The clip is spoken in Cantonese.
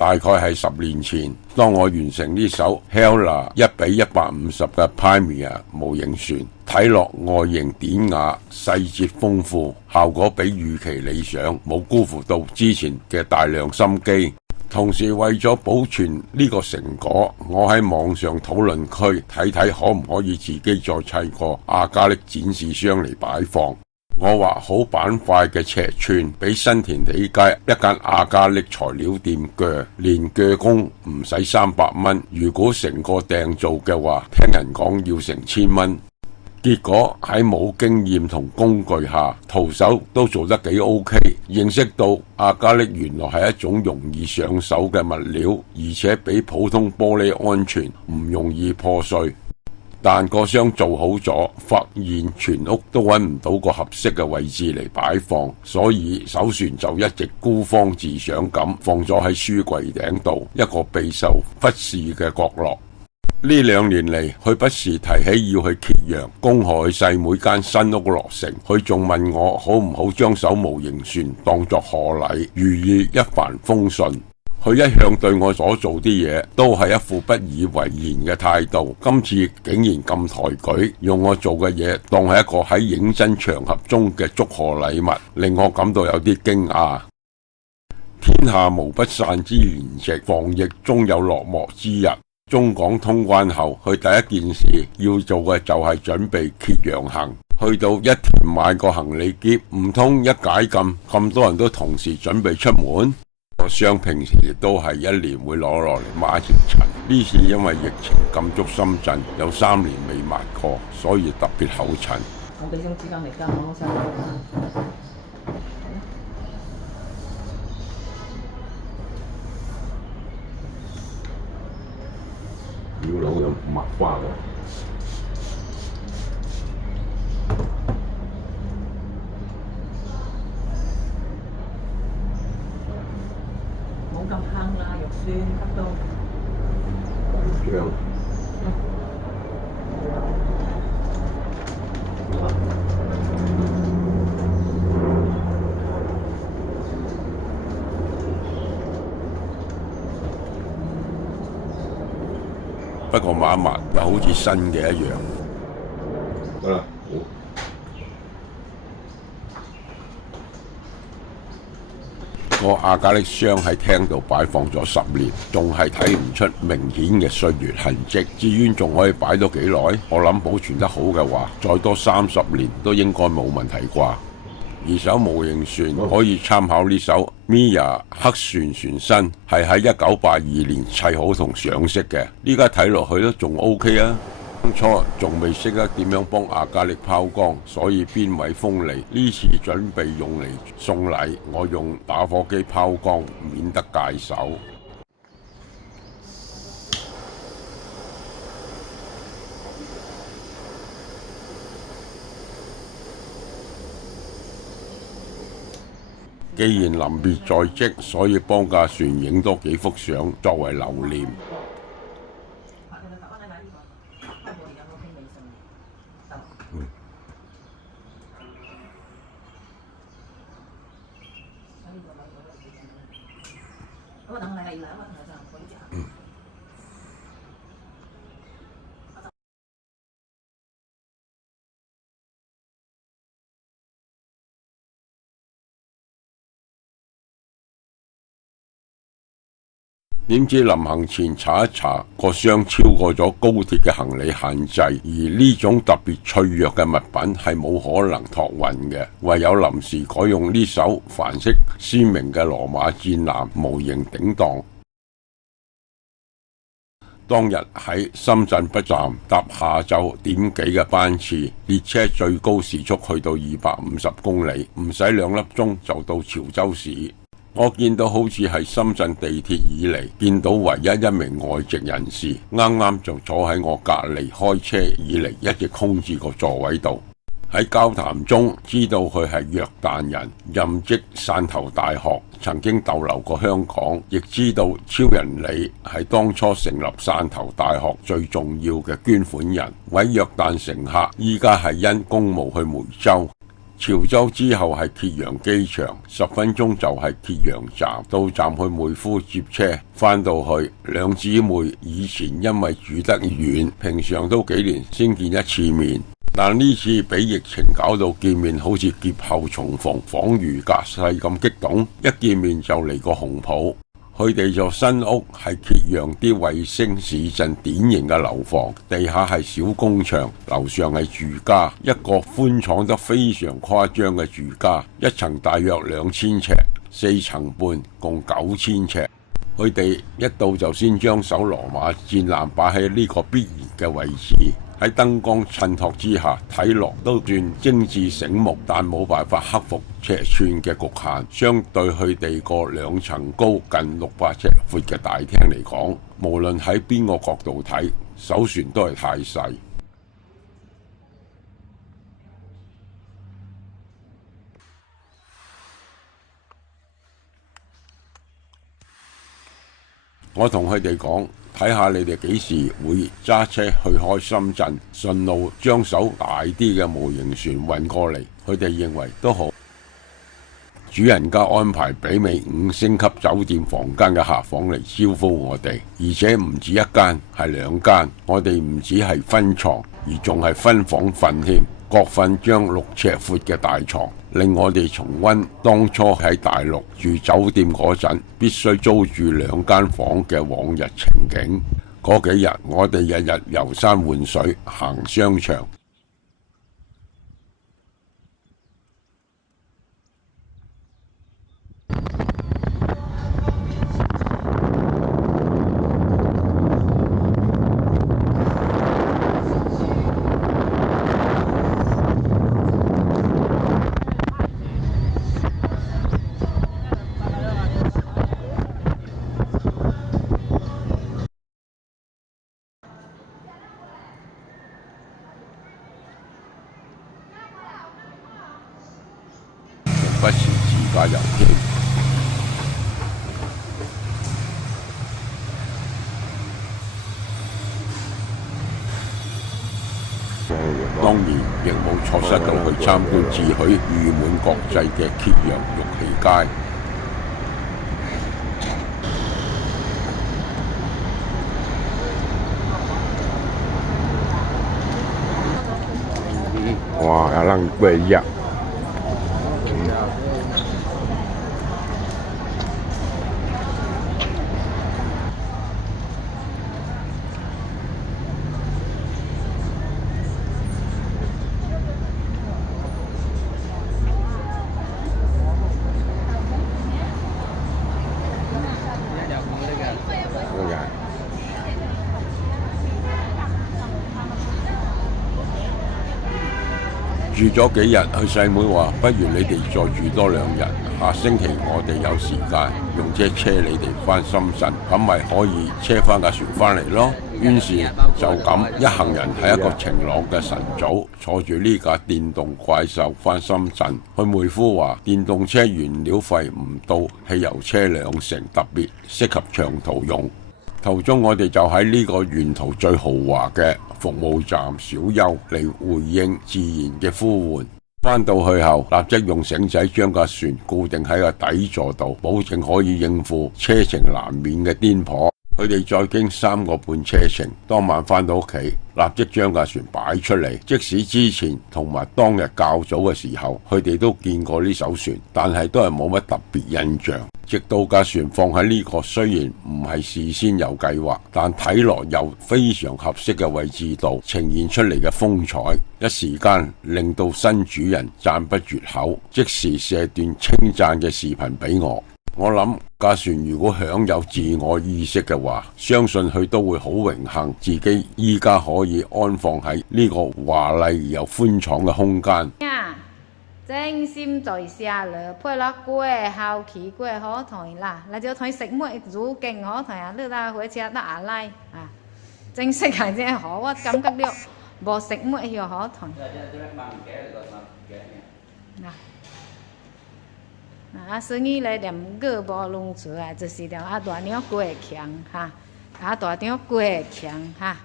大概係10年前，當我完成呢艘 Hella 1:150嘅 Premier 模型船，睇落外形典雅、細節豐富，效果比預期理想，冇辜負到之前嘅大量心機。同時為咗保存呢個成果，我喺網上討論區睇睇可唔可以自己再砌個阿加力展示箱嚟擺放。我畫好板塊嘅尺寸，俾新田地街一間阿加力材料店鋸，連鋸工唔使300蚊。如果成個訂做嘅話，聽人講要成1000蚊。結果喺冇經驗同工具下，徒手都做得幾 OK。認識到阿加力原來係一種容易上手嘅物料，而且比普通玻璃安全，唔容易破碎。但個箱做好咗，發現全屋都揾唔到個合適嘅位置嚟擺放，所以艘船就一直孤芳自賞咁放咗喺書櫃頂度，一個備受忽視嘅角落。呢2年嚟，佢不時提起要去揭陽恭賀佢細妹間新屋落成，佢仲問我好唔好將手模型船當作賀禮，寓意一帆風順。佢一向對我所做啲嘢都係一副不以為然嘅態度，今次竟然咁抬舉，用我做嘅嘢當係一個喺認真場合中嘅祝賀禮物，令我感到有啲驚訝。天下無不散之筵席，防疫終有落幕之日。中港通關後，佢第一件事要做嘅就係準備揭陽行。去到一田買個行李篋，唔通一解禁，咁多人都同時準備出門？個箱平時亦都係1年會攞落嚟抹一次塵，呢次因為疫情禁足深圳有3年未抹過，所以特別厚塵。我俾張紙巾嚟㗎，我想要攞有抹花嘅。冇咁坑啦，肉酸乜都。張。不過抹一抹又好似新嘅一樣。得啦，好。個阿加力箱喺廳度擺放咗10年，仲係睇唔出明顯嘅歲月痕跡。至於仲可以擺到幾耐，我諗保存得好嘅話，再多30年都應該冇問題啩。二手模型船可以參考呢艘 Mia 黑船船身，係喺1982年砌好同上色嘅。依家睇落去都仲 OK 啊！當初仲未識得點樣幫阿加力拋光，所以邊位鋒利。呢次準備用嚟送禮，我用打火機拋光，免得界手。既然臨別在即，所以幫架船影多幾幅相作為留念。點知臨行前查一查，個箱超過咗高鐵嘅行李限制，而呢種特別脆弱嘅物品係冇可能託運嘅，唯有臨時改用呢艘繁色鮮明嘅羅馬戰艦模型頂檔。當日喺深圳北站搭下晝點幾嘅班次，列車最高時速去到250公里，唔使2粒鐘就到潮州市。我見到好似係深圳地鐵以嚟見到唯一一名外籍人士，啱啱就坐喺我隔離，開車以嚟一直空置個座位度。喺交談中知道佢係約旦人，任職汕頭大學，曾經逗留過香港，亦知道超人李係當初成立汕頭大學最重要嘅捐款人。位約旦乘客依家係因公務去梅州。潮州之後係揭陽機場，10分鐘就係揭陽站，到站去梅夫接車，返到去兩姊妹以前因為住得遠，平常都幾年先見一次面，但呢次俾疫情搞到見面好似劫後重逢，恍如隔世咁激動，一見面就嚟個紅抱。佢哋座新屋係揭陽啲衛星市鎮典型嘅樓房，地下係小工場，樓上係住家，一個寬敞得非常誇張嘅住家，一層大約2000尺，4層半共9000尺。佢哋一到就先將首羅馬戰艦擺喺呢個必然嘅位置，喺燈光襯托之下，睇落都算精緻醒目，但冇辦法克服尺寸嘅局限。相對佢哋個2層高近600尺闊嘅大廳嚟講，無論喺邊個角度睇，艘船都係太細。我同佢哋講，睇下你哋幾時會揸車去開深圳，順路將艘大啲嘅模型船運過嚟。佢哋認為都好。主人家安排媲美5星級酒店房間嘅客房嚟招呼我哋，而且唔止一間，係2間。我哋唔止係分床，而仲係分房瞓添。各瞓張6尺闊嘅大床，令我哋重溫當初喺大陸住酒店嗰陣，必須租住2間房嘅往日情景。嗰幾日我哋日日遊山玩水，行商場。不是自駕遊添。當然亦冇錯失到去參觀自詡譽滿國際嘅揭陽玉器街。哇，有冷貴呀！住咗幾日，佢細妹話：不如你哋再住多2日，下星期我哋有時間，用車你哋返深圳，咁咪可以車返架船返嚟咯。於是就咁一行人喺一個晴朗嘅晨早，坐住呢架電動怪獸返深圳。佢妹夫話：電動車燃料費唔到汽油車2成，特別適合長途用。途中我哋就喺呢個沿途最豪華嘅服務站小休嚟回應自然嘅呼喚。返到去後，立即用繩仔將架船固定喺個底座度，保證可以應付車程難免嘅顛簸。佢哋再經3個半車程，當晚返到屋企，立即將架船擺出嚟。即使之前同埋當日較早嘅時候，佢哋都見過呢艘船，但係都係冇乜特別印象。直到架船放喺呢個雖然唔係事先有計劃，但睇落又非常合適嘅位置度呈現出嚟嘅風采，一時間令到新主人讚不絕口，即時射段稱讚嘅視頻俾我。我諗架船如果享有自我意識嘅話，相信佢都會好榮幸自己依家可以安放喺呢個華麗而又寬敞嘅空間。真心在下了，配了貴好奇貴好睇啦，那就睇食物如勁好睇啊！你睇火車得下來啊，正式係真好，我感覺到無食物又好睇。嗱，所以咧連個無弄出來，就是條大鳥過強哈，大鳥過強哈。